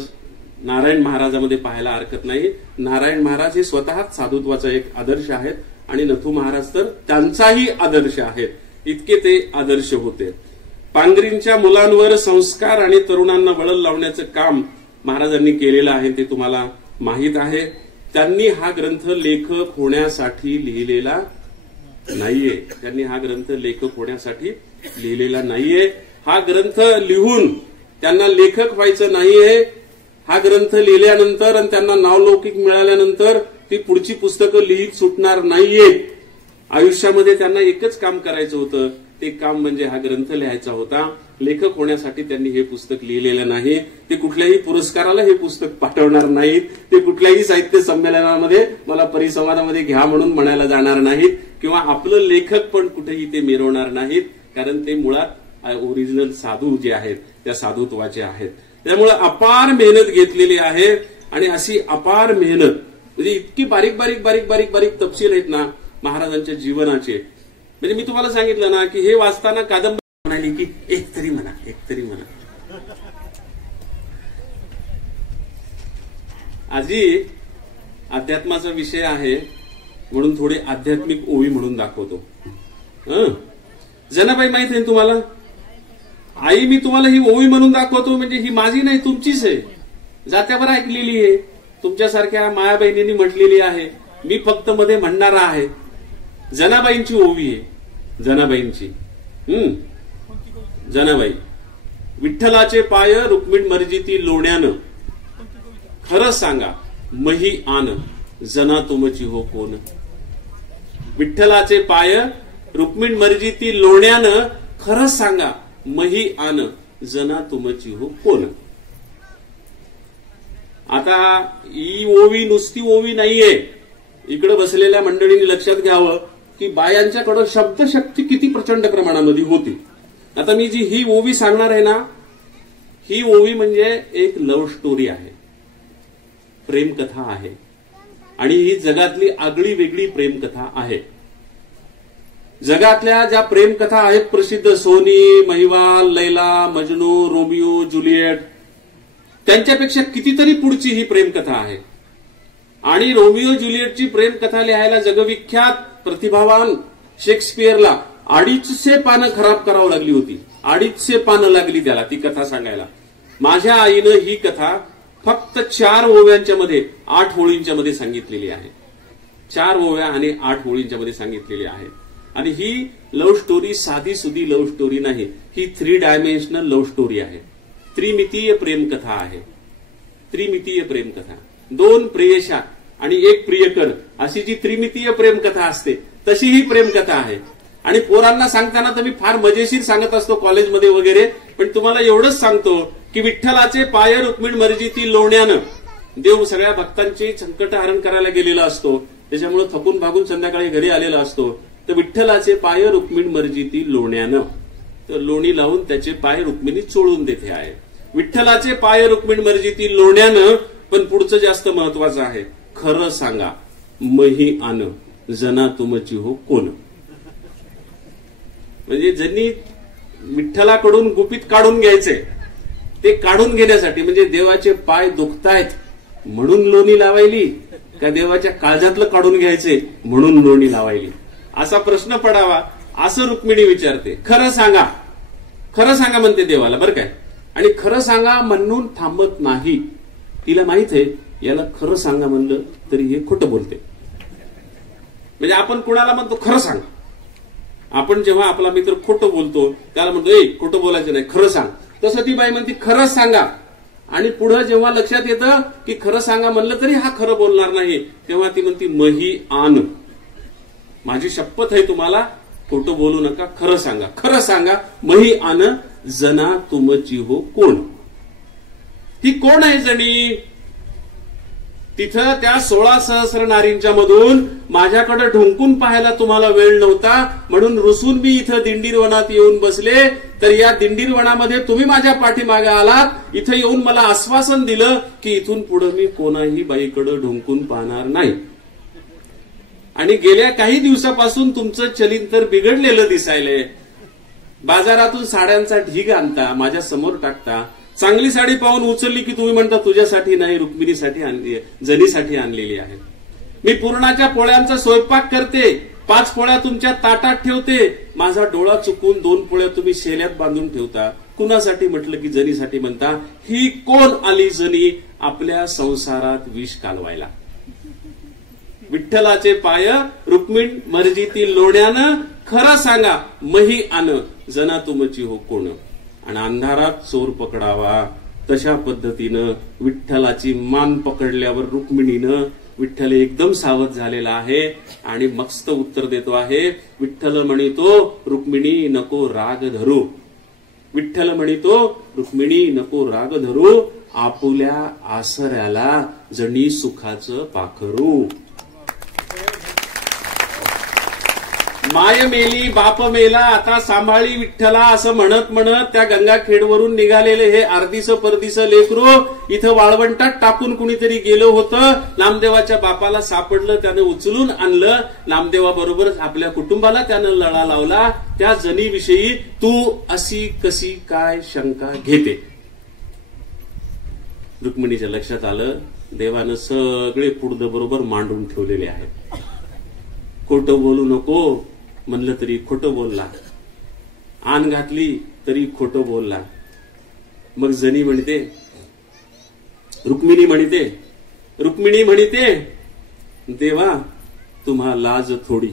नारायण महाराजांमध्ये पाहायला हरकत नाही. नारायण महाराज हे स्वतःच साधुत्वाचा एक आदर्श आहेत आणि नथू महाराज तर त्यांचाही आदर्श आहेत. इतके ते आदर्श होते. पांगरींच्या मुलांवर संस्कार आणि तरुणांना वळण लावण्याचं काम महाराजांनी केलेलं आहे ते तुम्हाला माहीत आहे. त्यांनी हा ग्रंथ लेखक होण्यासाठी लिहिलेला नाहीये. त्यांनी हा ग्रंथ लेखक होण्यासाठी लिहिलेला नाहीये. हा ग्रंथ लिहून त्यांना लेखक व्हायचं नाहीये. हा ग्रंथ लिहिल्यानंतर आणि त्यांना नावलौकिक मिळाल्यानंतर ती पुढची पुस्तकं लिहित सुटणार नाहीये. आयुष्यामध्ये त्यांना एकच काम करायचं होतं, ते काम म्हणजे हा ग्रंथ लिहायचा होता. लेखक होण्यासाठी त्यांनी हे पुस्तक लिहिलेलं नाही. ते कुठल्याही पुरस्काराला हे पुस्तक पाठवणार नाहीत. ते कुठल्याही साहित्य संमेलनामध्ये मला परिसंवादामध्ये घ्या म्हणून म्हणायला जाणार नाहीत किंवा आपलं लेखक पण कुठेही ते मिरवणार नाहीत, कारण ते मुळात ओरिजिनल साधू जे आहेत त्या साधुत्वाचे आहेत. त्यामुळे अपार मेहनत घेतलेली आहे आणि अशी अपार मेहनत म्हणजे इतकी बारीक बारीक बारीक बारीक बारीक तपशील आहेत ना महाराजांच्या जीवनाचे. म्हणजे मी तुम्हाला सांगितलं ना की हे वाचताना कादंबरी म्हणाली की एक तरी म्हणा. आजी अध्यात्माचा विषय आहे म्हणून थोडी आध्यात्मिक ओवी म्हणून दाखवतो. जनाबाई माहित आहे तुम्हाला? आई मी तुम्हाला ही ओवी म्हणून दाखवतो म्हणजे ही माझी नाही तुमचीच आहे. जात्यावर ऐकलेली आहे, तुमच्यासारख्या माया बहिणींनी म्हटलेली आहे. मी फक्त मध्ये म्हणणारा आहे. जनाबाईंची ओवी आहे. जनाबाईंची जनाबाई विठ्ठलाचे पाय रुक्मिण मर्जिती लोण्यानं, खरं सांगा मही आन जना तुमची हो कोण. विठ्ठलाचे पाय रुक्मिण मर्जिती लोण्यानं, खरं सांगा मही आन जना तुमची हो कोण. आता ही ओवी नुसती ओवी नाहीये. इकडे बसलेल्या मंडळींनी लक्षात घ्यावं की बायांच्याकडे शब्दशक्ती किती प्रचंड प्रमाणामध्ये होती. आता मी जी ही ओवी सांगणार आहे ना, ही ओवी म्हणजे एक लव्ह स्टोरी आहे, प्रेमकथा आहे. आणि ही जगातली आगळी वेगळी प्रेमकथा आहे. जगातल्या ज्या प्रेमकथा आहेत प्रसिद्ध, सोनी, महिवाल, लैला, मजनू, रोमिओ, जुलिएट, त्यांच्यापेक्षा कितीतरी पुढची ही प्रेमकथा आहे. आणि रोमिओ जुलिएटची प्रेमकथा लिहायला जगविख्यात प्रतिभावान शेक्सपियरला 250 पानं खराब करावं लागली होती. 250 पानं लागली त्याला ती कथा सांगायला. माझ्या आईनं ही कथा फक्त 4 ओव्यांच्या मध्ये 8 ओळींच्या मध्ये सांगितलेली आहे. 4 ओव्या आणि 8 ओळींच्या मध्ये सांगितलेली आहे. आणि ही लव्ह स्टोरी साधी सुधी लव्ह स्टोरी नाही, ही 3 डायमेन्शनल लव्ह स्टोरी आहे. त्रिमितीय प्रेमकथा आहे. त्रिमितीय प्रेमकथा, 2 प्रेयशा आणि 1 प्रियकर अशी जी त्रिमितीय प्रेमकथा असते तशी ही प्रेमकथा आहे. आणि पोरांना सांगताना तर मी फार मजेशीर सांगत असतो कॉलेजमध्ये वगैरे, पण तुम्हाला एवढंच सांगतो की विठ्ठलाचे पाय रुक्मिण मर्जीती लोण्यानं, देव सगळ्या भक्तांची संकट हरण करायला गेलेला असतो, त्याच्यामुळे थकून भागून संध्याकाळी घरी आलेला असतो. तर विठ्ठलाचे पाय रुक्मिण मर्जीती लोण्यानं, तर लोणी लावून त्याचे पाय रुक्मिणी चोळून देते आहे. विठ्ठलाचे पाय रुक्मिण मर्जीती लोण्यानं. पण पुढचं जास्त महत्वाचं आहे, खरं सांगा मही आन जना तुमची हो कोण. म्हणजे ज्यांनी विठ्ठलाकडून गुपित काढून घ्यायचे ते काढून घेण्यासाठी, म्हणजे देवाचे पाय दुखतायत म्हणून लोणी लावायली का देवाच्या काळजातलं काढून घ्यायचे म्हणून लोणी लावायली, असा प्रश्न पडावा असं रुक्मिणी विचारते. खरं सांगा, खरं सांगा म्हणते देवाला, बरं काय. आणि खरं सांगा म्हणून थांबत नाही. तिला माहित आहे याला खरं सांगा म्हणलं तरी हे खोटं बोलते. म्हणजे आपण कुणाला म्हणतो खरं सांग, आपण जेव्हा आपला मित्र खोटं बोलतो त्याला म्हणतो ए खोटं बोलायचं नाही, खरं सांग. तसं ती बाई म्हणते खरं सांगा. आणि पुढे जेव्हा लक्षात येतं की खरं सांगा म्हणलं तरी हा खरं बोलणार नाही, तेव्हा ती म्हणती मही आन, माझी शपथ आहे तुम्हाला, खोटं बोलू नका, खरं सांगा, खरं सांगा मही आन जना तुमची हो कोण. ही कोण आहे जणी. तिथं त्या 16 सहस्र नारींच्या मधून माझ्याकडे ढुंकून पाहायला तुम्हाला वेळ नव्हता म्हणून रुसून मी इथं दिंडीरवनात येऊन बसले. तर या दिंडीरवनामध्ये तुम्ही माझ्या पाठीमागे आलात, इथं येऊन मला आश्वासन दिलं की इथून पुढे मी कोणाही बाईकडे ढुंकून पाहणार नाही. आणि गेल्या काही दिवसापासून तुमचं चलिन तर बिघडलेलं दिसायलंय. बाजारातून साड्यांचा ढीग आणता, माझ्या समोर टाकता, चांगली साडी पाहून उचलली की तुम्ही म्हणता तुझ्यासाठी नाही रुक्मिणीसाठी आणली आहे, जनीसाठी आणलेली आहे. मी पुरणाच्या पोळ्यांचा स्वयंपाक करते, 5 पोळ्या तुमच्या ताटात ठेवते, माझा डोळा चुकून 2 पोळ्या तुम्ही शेल्यात बांधून ठेवता. कुणासाठी म्हटलं की जनीसाठी म्हणता. ही कोण आली जनी आपल्या संसारात विष कालवायला. विठ्ठलाचे पाय रुक्मिण मर्जीती लोण्यानं, खरं सांगा मही आन जना तुमची हो कोण. आणि अंधारात चोर पकडावा तशा पद्धतीनं विठ्ठलाची मान पकडल्यावर रुक्मिणीनं, विठ्ठल एकदम सावध झालेला आहे आणि मस्त उत्तर देतो आहे. विठ्ठल म्हणतो रुक्मिणी नको राग धरू. विठ्ठल म्हणतो रुक्मिणी नको राग धरू, आपुल्या आसऱ्याला जणी सुखाचं पाखरू. माय मेली बाप मेला आता सांभाळी विठ्ठला असं म्हणत म्हणत त्या गंगाखेडवरून निघालेले हे अर्धीस परदीस लेकरू इथं वाळवंटात टाकून कुणीतरी गेलं होतं. नामदेवाच्या बापाला सापडलं, त्यानं उचलून आणलं. नामदेवाबरोबर आपल्या कुटुंबाला त्यानं लढा लावला. त्या जनीविषयी तू अशी कशी काय शंका घेते. रुक्मिणीच्या लक्षात आलं देवानं सगळे पुढद बरोबर मांडून ठेवलेले आहे. खोटं बोलू नको म्हणलं तरी खोटं बोलला, आण घातली तरी खोटं बोलला. मग जनी म्हणते, रुक्मिणी म्हणते देवा तुम्हा लाज थोडी.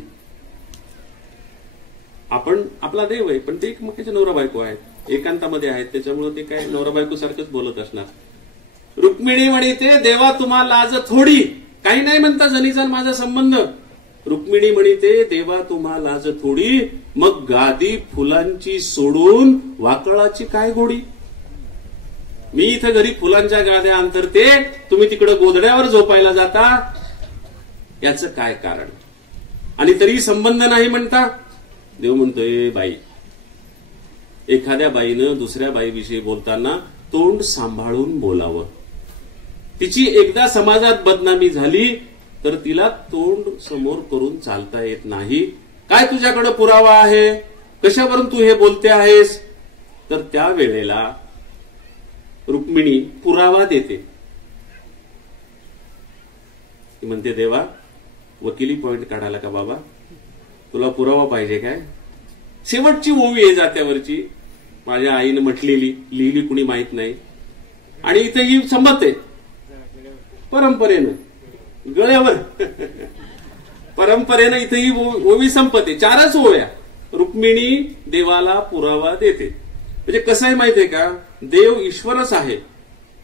आपण आपला देव आहे पण ते एकमेकाचे नवरा बायको आहेत, एकांतामध्ये आहेत, त्याच्यामुळे ते काय नवरा बायको सारखंच बोलत असणार. रुक्मिणी म्हणते देवा तुम्हा लाज थोडी. काही नाही म्हणता जनीचा माझा संबंध. रुक्मिणी म्हणते देवा तुम्हा लाज थोडी, मग गादी फुलांची सोडून वाकळाची काय गोडी. मी इथं घरी फुलांच्या गाद्या अंतरते, तुम्ही तिकडे गोधड्यावर झोपायला जाता. याचं काय कारण? आणि तरी संबंध नाही म्हणता. देव म्हणतोय, बाई, एखाद्या बाईनं दुसऱ्या बाईविषयी बोलताना तोंड सांभाळून बोलावं. तिची एकदा समाजात बदनामी झाली तर तिला तोंड समोर करून चालता येत नाही. काय तुझ्याकडे पुरावा आहे? कशावरून तू हे बोलते आहेस? तर त्या वेळेला रुक्मिणी पुरावा देते. ती म्हणते, देवा, वकिली पॉइंट काढायला का बाबा? तुला पुरावा पाहिजे काय? शेवटची ओवी आहे जात्यावरची, माझ्या आईनं म्हटलेली, लिहिली कुणी माहित नाही. आणि इथे ही संमत आहे परंपरेनं, गळ्यावर परंपरेनं इथे ही ओवी संपते. 4च ओव्या. रुक्मिणी देवाला पुरावा देते. म्हणजे कसं आहे माहितीये का, देव ईश्वरच आहे,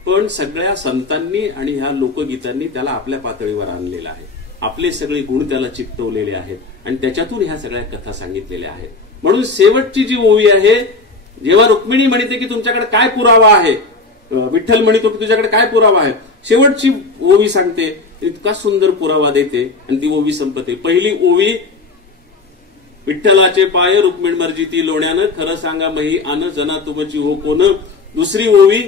पण सगळ्या संतांनी आणि ह्या लोकगीतांनी त्याला आपल्या पातळीवर आणलेलं आहे. आपले सगळे गुण त्याला चिकटवलेले आहेत आणि त्याच्यातून ह्या सगळ्या कथा सांगितलेल्या आहेत. म्हणून शेवटची जी ओवी आहे, जेव्हा रुक्मिणी म्हणते की तुमच्याकडे काय पुरावा आहे, विठ्ठल म्हणतो की तुझ्याकडे काय पुरावा आहे, शेवटची ओवी सांगते, इतका सुंदर पुरावा देते आणि ती ओवी संपते. पहिली ओवी, विठ्ठलाचे पाय रुक्मिण मर्जिती लोण्यानं, खरं सांगा मही आन जना तुमची हो कोण. दुसरी ओवी,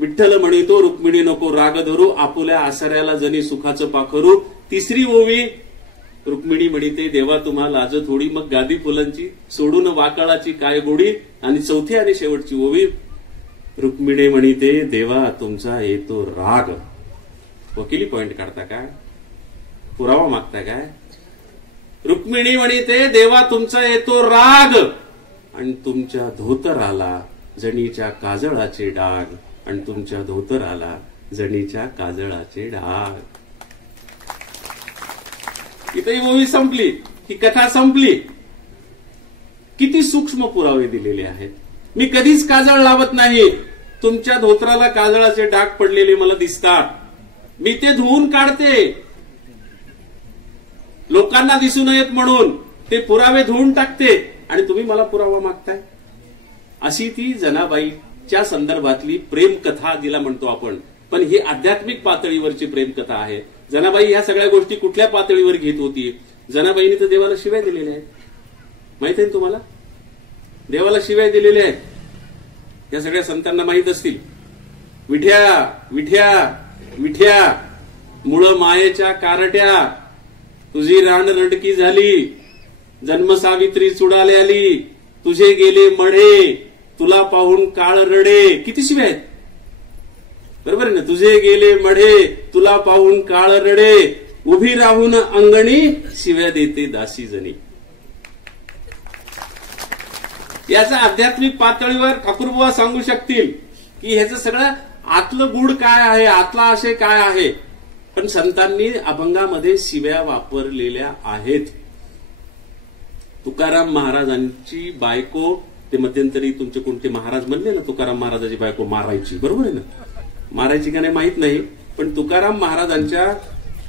विठ्ठल म्हणतो रुक्मिणी नको राग धरू, आपुल्या आसऱ्याला जनी सुखाचं पाखरू. तिसरी ओवी, रुक्मिणी म्हणते देवा तुम्हा लाज थोडी, मग गादी फुलांची सोडून वाकाळाची काय गोडी. आणि चौथी आणि शेवटची ओवी, रुक्मिणी म्हणते देवा तुमचा येतो राग. वकिली पॉइंट काढता काय? पुरावा मागता काय? रुक्मिणी म्हणते देवा तुमचा येतो राग आणि तुमच्या धोतराला जणीच्या काजळाचे डाग, आणि तुमच्या धोतराला जणीच्या काजळाचे डाग. इथे ही ओवी संपली, ही कथा संपली. किती सूक्ष्म पुरावे दिलेले आहेत. मी कधीच काजळ लावत नाही, तुमच्या धोतराला काजळाचे डाग पडलेले मला दिसतात, मी ते धुवून काढते, लोकांना दिसू नयेत म्हणून ते पुरावे धुवून टाकते, आणि तुम्ही मला पुरावा मागताय. अशी ती जनाबाईच्या संदर्भातली प्रेमकथा जिला म्हणतो आपण, पण ही आध्यात्मिक पातळीवरची प्रेमकथा आहे. जनाबाई ह्या सगळ्या गोष्टी कुठल्या पातळीवर घेत होती? जनाबाईने तर देवाला शिव्या दिलेल्या आहेत, माहित आहे तुम्हाला? देवाला शिव्या दिलेल्या आहेत, या सगळ्या संतांना माहित असतील. विठ्या विठ्या विठ्या, मुळ मायेच्या कारट्या, तुझी रान रडकी झाली, जन्म सावित्री चुडाले आली, तुझे गेले मढे, तुला पाहून काळ रडे. किती शिव्या आहेत, बरोबर आहे ना? तुझे गेले मढे, तुला पाहून काळ रडे, उभी राहून अंगणी, शिव्या देते दासी जणी. याचा आध्यात्मिक पातळीवर ठाकूरबुवा सांगू शकतील की ह्याचं सगळं आतलं गुढ काय आहे, आतला आशय काय आहे. पण संतांनी अभंगामध्ये शिव्या वापरलेल्या आहेत. तुकाराम महाराजांची बायको, ते मध्यंतरी तुमचे कोणते महाराज म्हणले ना, तुकाराम महाराजाची बायको मारायची, बरोबर आहे ना? मारायची का नाही माहित नाही, पण तुकाराम महाराजांच्या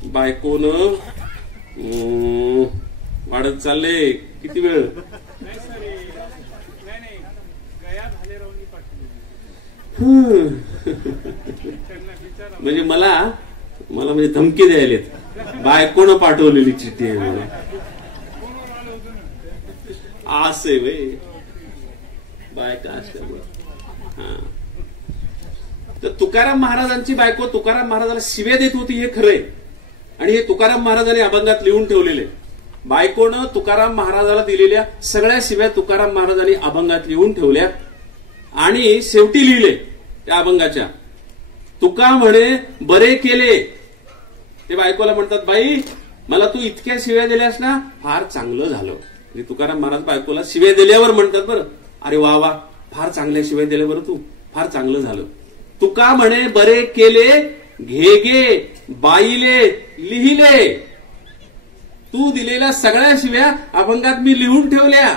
बायकोनं वाढत चालले. किती वेळ? म्हणजे मला म्हणजे धमकी द्यायलेत, बायकोनं पाठवलेली चिठ्ठी आहे मला. असे वे बायका असल्यामुळं. हा, तर तुकाराम महाराजांची बायको तुकाराम महाराजाला शिव्या देत होती हे खरंय, आणि हे तुकाराम महाराजांनी अभंगात लिहून ठेवलेले. बायकोनं तुकाराम महाराजाला दिलेल्या सगळ्या शिव्या तुकाराम महाराजांनी अभंगात लिहून ठेवल्या आणि शेवटी लिहिले त्या अभंगाच्या, तुका म्हणे बरे केले. ते बायकोला म्हणतात, बाई मला तू इतक्या शिव्या दिल्यास ना, फार चांगलं झालं. म्हणजे तुकाराम महाराज बायकोला शिव्या दिल्यावर म्हणतात, बरं अरे वा वा, फार चांगल्या शिव्या दिल्या बरं, तू फार चांगलं झालं. तुका म्हणे बरे केले, घे गे बाईले लिहिले. तू दिलेल्या सगळ्या शिव्या अभंगात मी लिहून ठेवल्या,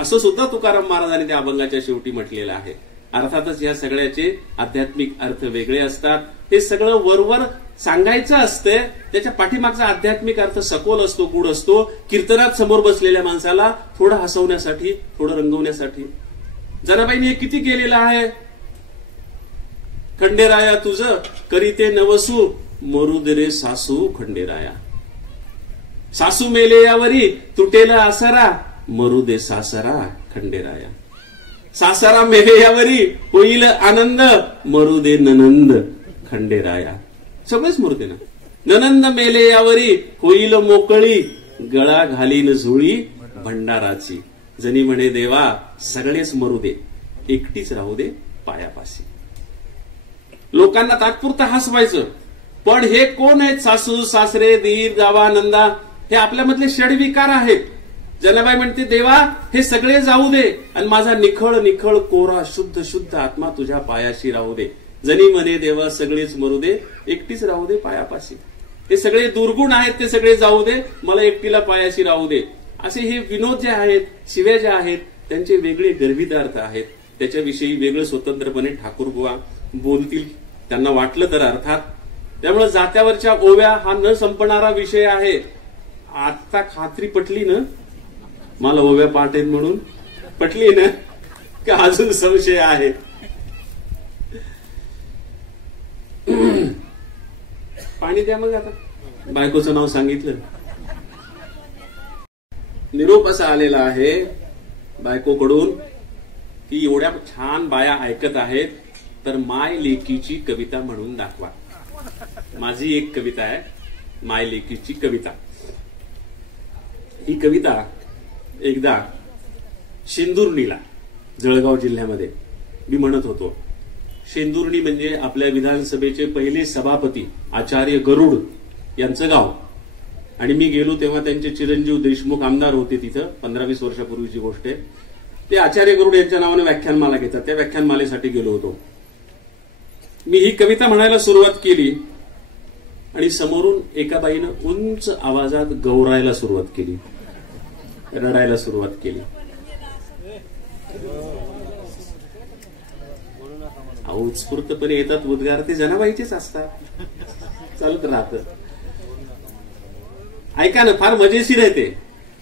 असं सुद्धा तुकाराम महाराजांनी त्या अभंगाच्या शेवटी म्हटलेलं आहे. अर्थातच या सगळ्याचे आध्यात्मिक अर्थ वेगळे असतात. हे सगळं वरवर सांगायचं असते, त्याच्या पाठीमागचा आध्यात्मिक अर्थ सखोल असतो, गुढ असतो. कीर्तनात समोर बसलेल्या माणसाला थोडं हसवण्यासाठी, थोडं रंगवण्यासाठी. जनाबाईने हे किती केलेलं आहे. खंडेराया तुझं करीते नवसू, मरू दे रे सासू खंडेराया. सासू मेले यावरी तुटेला आसारा, मरू दे सासरा खंडेराया. सासरा मेले यावरी होईल आनंद, मरू दे ननंद खंडेराया. सगळेच मरू दे ना. ननंद मेले यावरी होईल मोकळी, गळा घालीन झुळी भंडाराची. जनी म्हणे देवा सगळेच मरू दे, एकटीच राहू दे पायापाशी. लोकांना तात्पुरतं हसवायचं, पण हे कोण आहेत? सासू सासरे दीर जावा नंदा, हे आपल्यामधले षडविकार आहेत. जनाबाई म्हणते देवा हे सगळे जाऊ दे आणि माझा निखळ निखळ कोरा शुद्ध शुद्ध आत्मा तुझ्या पायाशी राहू दे. जनी म्हणे देवा सगळेच मरू दे, एकटीच राहू दे पायापाशी. हे सगळे दुर्गुण आहेत, ते सगळे जाऊ दे, मला एकटीला पायाशी राहू दे. असे हे विनोद जे आहेत, शिव्या ज्या आहेत, त्यांचे वेगळे गर्भितार्थ आहेत. त्याच्याविषयी वेगळं स्वतंत्रपणे ठाकूरबुवा बोलतील, त्यांना वाटलं तर अर्थात. त्यामुळे जात्यावरच्या ओव्या हा न संपणारा विषय आहे. आता खात्री पटली ना मला ओव्या पाठ आहेत म्हणून? पटली ना का अजून संशय आहे? पाणी द्या मग. आता बायकोचं नाव सांगितलं. निरोप असा आलेला आहे बायकोकडून की एवढ्या छान बाया ऐकत आहेत तर माय लेकीची कविता म्हणून दाखवा. माझी एक कविता आहे, माय लेकीची कविता. ही कविता एकदा शेंदुर्णीला, जळगाव जिल्ह्यामध्ये मी म्हणत होतो. शेंदुर्णी म्हणजे आपल्या विधानसभेचे पहिले सभापती आचार्य गरुड यांचं गाव. आणि मी गेलो तेव्हा त्यांचे चिरंजीव देशमुख आमदार होते तिथं. 15-20 वर्षापूर्वीची गोष्ट आहे. ते आचार्य गरुड यांच्या नावाने व्याख्यानमाला घेतात. त्या व्याख्यानमालेसाठी गेलो होतो. मी ही कविता म्हणायला सुरुवात केली आणि समोरून एका बाईनं उंच आवाजात गौरायला सुरुवात केली, रडायला सुरुवात केली. उत्स्फूर्तपणे येतात उद्गार, ते जनाबाईचेच असतात, चालत राहतं. ऐका ना, फार मजेशीर आहे ते.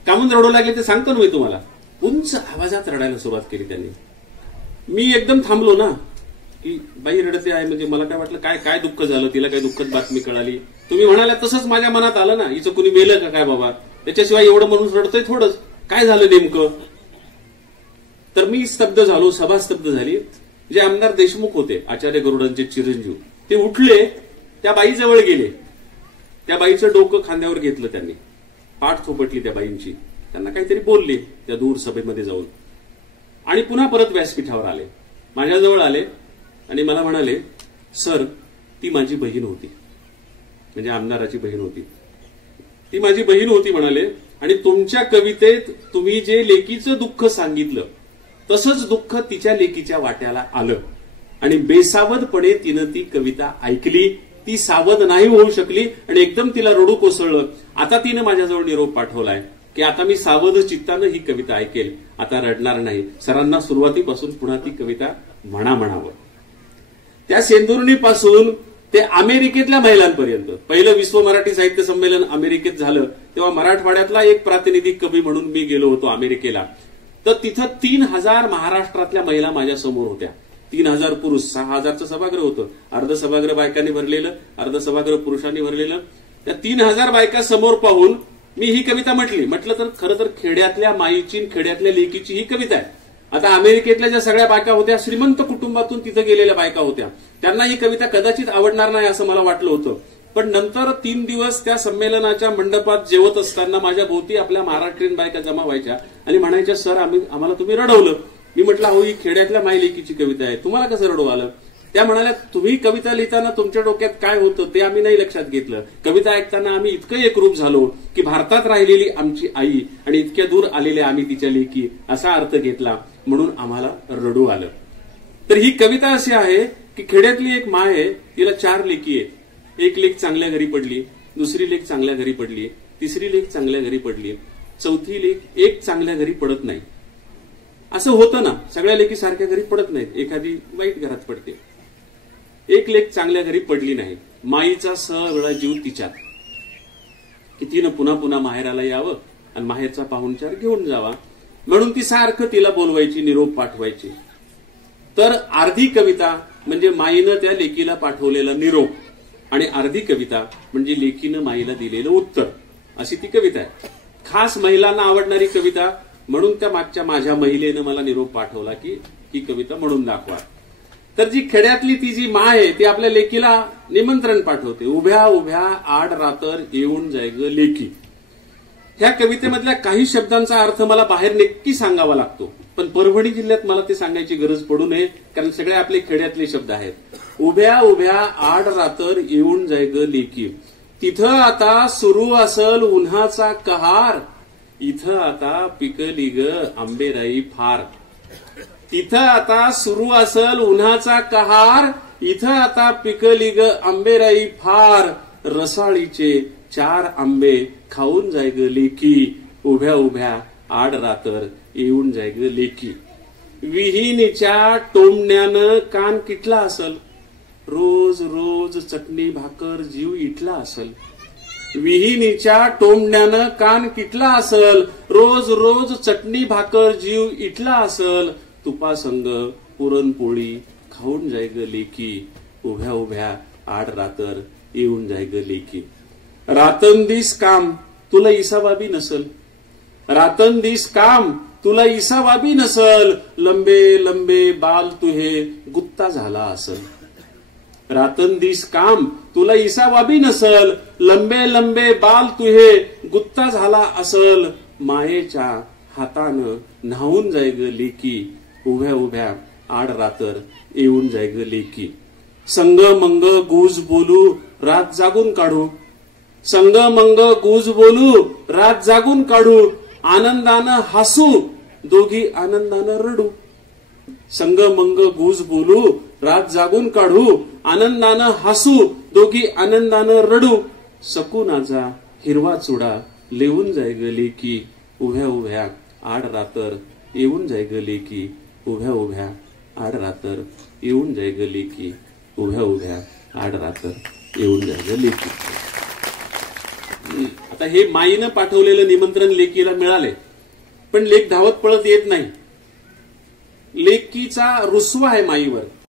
कामून रडू लागले ते सांगतो ना मी तुम्हाला. उंच आवाजात रडायला सुरुवात केली त्यांनी. मी एकदम थांबलो ना की बाई रडते आहे म्हणजे मला काय वाटलं, काय काय दुःख झालं, तिला काय दुःखद बातमी कळाली. तुम्ही म्हणाला तसंच माझ्या मनात आलं ना, हिचं कुणी मेलं का काय बाबा, त्याच्याशिवाय एवढं म्हणून रडतोय थोडंच, काय झालं नेमकं. तर मी स्तब्ध झालो, सभा स्तब्ध झाली. जे आमदार देशमुख होते आचार्य गरुडांचे चिरंजीव, ते उठले, त्या बाईजवळ गेले. त्या बाईचं डोकं खांद्यावर घेतलं त्यांनी, पाठ थोपटली त्या बाईंची, त्यांना काहीतरी बोलले त्या दूर सभेमध्ये जाऊन, आणि पुन्हा परत व्यासपीठावर आले. माझ्याजवळ आले आणि मला म्हणाले, सर ती माझी बहीण होती, म्हणजे आमदाराची बहीण होती, ती माझी बहीण होती म्हणाले. आणि तुमच्या कवितेत तुम्ही जे लेकीचं दुःख सांगितलं तसंच दुःख तिच्या लेकीच्या वाट्याला आलं. आणि बेसावधपणे तिनं ती कविता ऐकली. ती सावध नाही होऊ शकली आणि एकदम तिला रडू कोसळलं. आता तिनं माझ्याजवळ निरोप पाठवलाय की आता मी सावध चित्तानं ही कविता ऐकेल, आता रडणार नाही. सरांना सुरुवातीपासून पुन्हा ती कविता म्हणावं. त्या शेंदुर्णीपासून ते अमेरिकेतल्या महिलांपर्यंत, पहिलं विश्व मराठी साहित्य संमेलन अमेरिकेत झालं तेव्हा मराठवाड्यातला एक प्रातिनिधिक कवी म्हणून मी गेलो होतो अमेरिकेला. तर तिथं 3000 महाराष्ट्रातल्या महिला माझ्या समोर होत्या. 3000 पुरुष, 6000चं सभागृह होतं. अर्ध सभागृह बायकांनी भरलेलं, अर्ध सभागृह पुरुषांनी भरलेलं. त्या 3000 बायका समोर पाहून मी ही कविता म्हटलं तर खरं तर खेड्यातल्या माईची, खेड्यातल्या लेकीची ही कविता आहे. आता अमेरिकेतल्या ज्या सगळ्या बायका होत्या श्रीमंत कुटुंबातून तिथं गेलेल्या बायका होत्या, त्यांना ही कविता कदाचित आवडणार नाही असं मला वाटलं होतं. पण नंतर 3 दिवस त्या संमेलनाच्या मंडपात जेवत असताना माझ्या भोवती आपल्या महाराष्ट्रीयन बायका जमा व्हायच्या आणि म्हणायच्या, सर आम्हाला तुम्ही रडवलं. मी म्हटलं, हो ही खेड्यातल्या माई लेकीची कविता आहे, तुम्हाला कसं रडू आलं. त्या म्हणाल्या, तुम्ही कविता लिहिताना तुमच्या डोक्यात काय होतं ते आम्ही नाही लक्षात घेतलं. कविता ऐकताना आम्ही इतकं एकरूप झालो की भारतात राहिलेली आमची आई आणि इतक्या दूर आलेल्या आम्ही तिच्या लेकी असा अर्थ घेतला, म्हणून आम्हाला रडू आलं. तर ही कविता अशी आहे की खेड्यातली एक माय आहे, तिला 4 लेकी आहेत. एक लेक चांगल्या घरी पडली, दुसरी लेक चांगल्या घरी पडली, तिसरी लेक चांगल्या घरी पडली, चौथी लेक एक चांगल्या घरी पडत नाही. असं होतं ना, सगळ्या लेकी सारख्या घरी पडत नाहीत, एखादी वाईट घरात पडते. एक लेक चांगल्या घरी पडली नाही. माईचा सगळा जीव तिच्यात की तिनं पुन्हा पुन्हा माहेराला यावं आणि माहेरचा पाहुणचार घेऊन जावा, म्हणून ती सारखं तिला बोलवायची, निरोप पाठवायची. तर अर्धी कविता म्हणजे माईनं त्या लेकीला पाठवलेला निरोप आणि अर्धी कविता म्हणजे लेकीनं माईला दिलेलं उत्तर, अशी ती कविता आहे. खास महिलांना आवडणारी कविता म्हणून त्या मागच्या माझ्या महिलेनं मला निरोप पाठवला की ही कविता म्हणून दाखवा. तर जी खेड्यातली ती जी माय आहे ती आपल्या लेकीला निमंत्रण पाठवते. उभ्या उभ्या आड रातर येऊन जाय ग लेकी. ह्या कवितेमधल्या काही शब्दांचा अर्थ मला बाहेर नक्की सांगावा लागतो, पण परभणी जिल्ह्यात मला ते सांगायची गरज पडू नये, कारण सगळे आपले खेड्यातले शब्द आहेत. उभ्या उभ्या आड रातर येऊन जाय ग लेकी, तिथं आता सुरू असल उन्हाचा कहार, इथं आता पिकली ग आंबेराई फार. तिथं आता सुरू असल उन्हाचा कहार, इथं आता पिकली ग आंबेराई फार. रसाळीचे 4 आंबे खाऊन जाय ग लेकी, उभ्या उभ्या आड रातर येऊन जाय ग लेकी. विहिनीच्या टोमण्यानं कान किटला असल, रोज रोज चटणी भाकर जीव इटला असल. विहिनीच्या टोमण्यानं कान किटला असल, रोज रोज चटणी भाकर जीव इटला असल. तुपासंग पुरणपोळी खाऊन जाय ग लेकी, उभ्या उभ्या आड रातर येऊन जाय ग लेकी. रातंदिस काम तुला इसाबाबी नसल, रातंदिस काम तुला इसाबाबी नसल. लंबे लंबे बाल तुहे गुत्ता झाला असल. रातंदिस काम तुला इसाबाबी नसल, लंबे लंबे बाल तुहे गुत्ता झाला असल. मायेच्या हातानं न्हावून जाय ग लेकी, उभ्या उभ्या आड रातर येऊन जाय ग लेकी. संग मंग गुज बोलू रात जागून काढू, संग मंग गुज बोलू रात जागून काढू. आनंदानं हसू दोघी आनंदानं रडू. संग मंग गुज बोलू रात जागून काढू, आनंदानं हसू दोघी आनंदानं रडू. सकुनाचा हिरवा चुडा लेवून जाय ग लेकी, उभ्या उभ्या आड रातर येऊन जाय ग लेकी, उभ्या उभ्या आड रातर येऊन जाय ग लेकी, उभ्या उभ्या आड रातर येऊन जाय ग लेकी. आता हे माईनं पाठवलेलं निमंत्रण लेकीला मिळाले, पण लेक धावत पळत येत नाही. लेकीचा रुसवा आहे माईवर.